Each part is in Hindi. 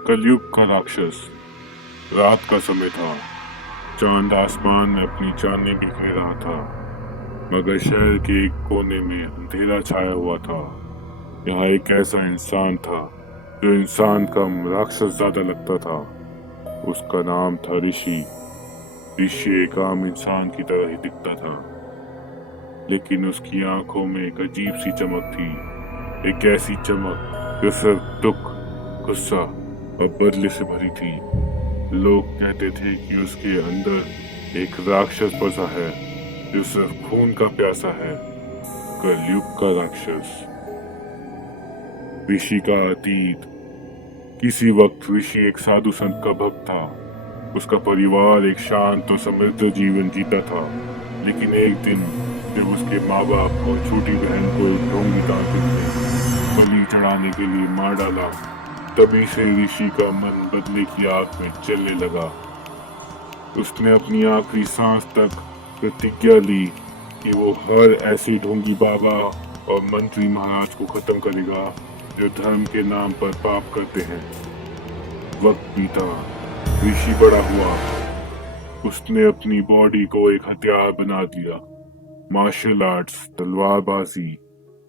कलयुग का राक्षस। रात का समय था। चांद आसमान में अपनी चांदनी बिखेर रहा था, मगर शहर के एक कोने में अंधेरा छाया हुआ था। यहाँ एक ऐसा इंसान था जो इंसान कम राक्षस ज्यादा लगता था। उसका नाम था ऋषि। ऋषि एक आम इंसान की तरह ही दिखता था, लेकिन उसकी आंखों में एक अजीब सी चमक थी। एक ऐसी चमक जो सिर्फ दुख, गुस्सा और बदले से भरी थी। लोग कहते थे कि उसके अंदर एक राक्षस बसा है जो सिर्फ खून का प्यासा है। कलयुग का राक्षस। ऋषि का अतीत। किसी वक्त ऋषि एक साधु संत का भक्त था। उसका परिवार एक शांत और समृद्ध जीवन जीता था। लेकिन एक दिन जब उसके माँ बाप और छोटी बहन को एक ढोंगी तांत्रिक ने बलि चढ़ाने के लिए मार डाला, तभी से ऋषि का मन बदले की आग में जलने लगा। उसने अपनी आखिरी सांस तक प्रतिज्ञा ली कि वो हर ऐसे ढोंगी बाबा और मंत्री महाराज को खत्म करेगा जो धर्म के नाम पर पाप करते हैं। वक्त बीता, ऋषि बड़ा हुआ। उसने अपनी बॉडी को एक हथियार बना दिया। मार्शल आर्ट्स, तलवारबाजी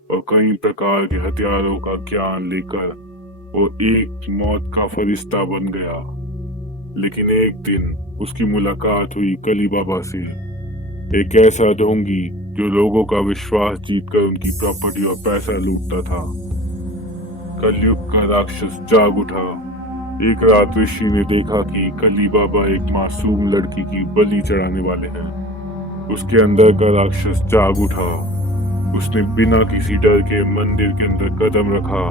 और कई प्रकार के हथियारों का ज्ञान लेकर वो एक मौत का फरिश्ता बन गया। लेकिन एक दिन उसकी मुलाकात हुई कली बाबा से, एक ऐसा ढोंगी जो लोगों का विश्वास जीतकर उनकी प्रॉपर्टी और पैसा लूटता था। कलयुग का राक्षस जाग उठा। एक रात ऋषि ने देखा कि कली बाबा एक मासूम लड़की की बलि चढ़ाने वाले हैं। उसके अंदर का राक्षस जाग उठा। उसने बिना किसी डर के मंदिर के अंदर कदम रखा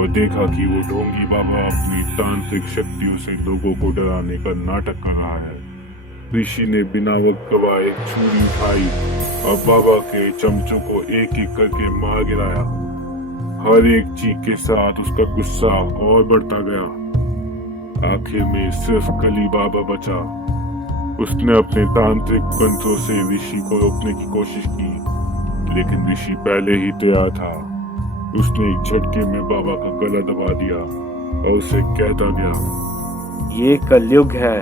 और देखा कि वो ढोंगी बाबा अपनी तांत्रिक शक्तियों से लोगों को डराने का नाटक कर रहा है। ऋषि ने बिना वक्त गवाए छुरी उठाई और बाबा के चमचों को एक एक करके मार गिराया। हर एक चीख के साथ उसका गुस्सा और बढ़ता गया। आखिर में सिर्फ कली बाबा बचा। उसने अपने तांत्रिक मंत्रों से ऋषि को रोकने की कोशिश की, लेकिन ऋषि पहले ही तैयार था। उसने एक झटके में बाबा का गला दबा दिया और उसे कहता गया, ये कलयुग है,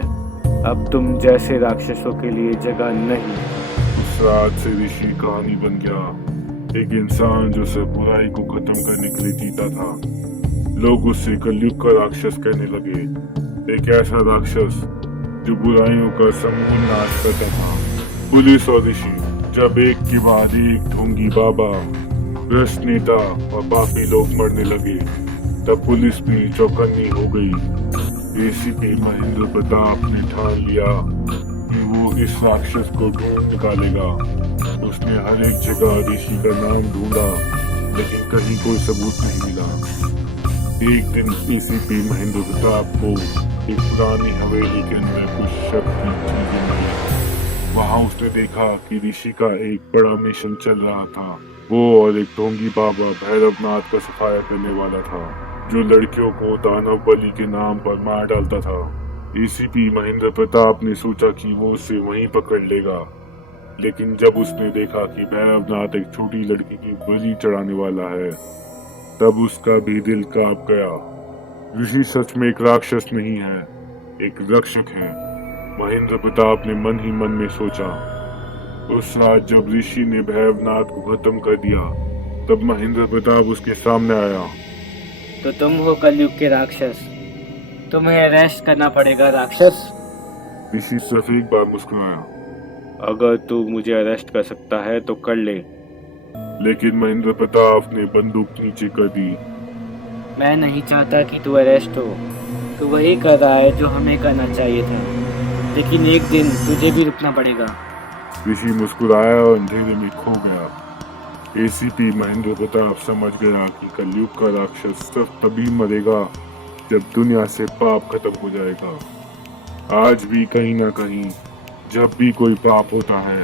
अब तुम जैसे राक्षसों के लिए जगह नहीं। उस रात से ऋषि कहानी बन गया। एक इंसान जो सिर्फ बुराई को खत्म करने के लिए जीता था। लोग उससे कलयुग का राक्षस कहने लगे। एक ऐसा राक्षस जो बुराइयों का समूल नाश करता था। पुलिस और ऋषि जब एक के बाद एक ढोंगी बाबा, भ्रष्ट नेता और पापी लोग मरने लगे, तब पुलिस भी चौकन्नी हो गई। एसीपी महेंद्र प्रताप ने ठान लिया कि वो इस राक्षस को ढूंढ निकालेगा। उसने हर एक जगह ऋषि का नाम ढूंढा, लेकिन कहीं कोई सबूत नहीं मिला। एक दिन एसीपी महेंद्र प्रताप को एक पुरानी हवेली के अंदर कुछ शक की चीजें मिली। वहां उसने देखा कि ऋषि का एक बड़ा मिशन चल रहा था। वो और एक ढोंगी बाबा भैरवनाथ का सफाया करने वाला था, जो लड़कियों को दानव बलि के नाम पर मार डालता था। एसीपी महेंद्र प्रताप ने सोचा कि वो उसे वहीं पकड़ लेगा, लेकिन जब उसने देखा कि भैरवनाथ एक छोटी लड़की की बलि चढ़ाने वाला है, तब उसका भी दिल कांप गया। ऋषि सच में एक राक्षस नहीं है, एक रक्षक है, महेंद्र प्रताप ने मन ही मन में सोचा। उस रात जब ऋषि ने भैरवनाथ को खत्म कर दिया, तब महेंद्र प्रताप उसके सामने आया। तो तुम हो कलयुग के राक्षस, तुम्हें अरेस्ट करना पड़ेगा राक्षस। ऋषि सिर्फ एक बार मुस्कुराया। अगर तू मुझे अरेस्ट कर सकता है तो कर ले। लेकिन महेंद्र प्रताप ने बंदूक नीचे कर दी। मैं नहीं चाहता कि तू अरेस्ट हो। तू वही कर रहा है जो हमें करना चाहिए था, लेकिन एक दिन तुझे भी रुकना पड़ेगा। ऋषि मुस्कुराया और अंधेरे में खो गया। एसीपी महेंद्र प्रताप समझ गया कि कलयुग का राक्षस सिर्फ तभी मरेगा जब दुनिया से पाप खत्म हो जाएगा। आज भी कहीं ना कहीं जब भी कोई पाप होता है,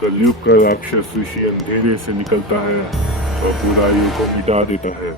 कलयुग का राक्षस ऋषि अंधेरे से निकलता है और बुराइयों को मिटा देता है।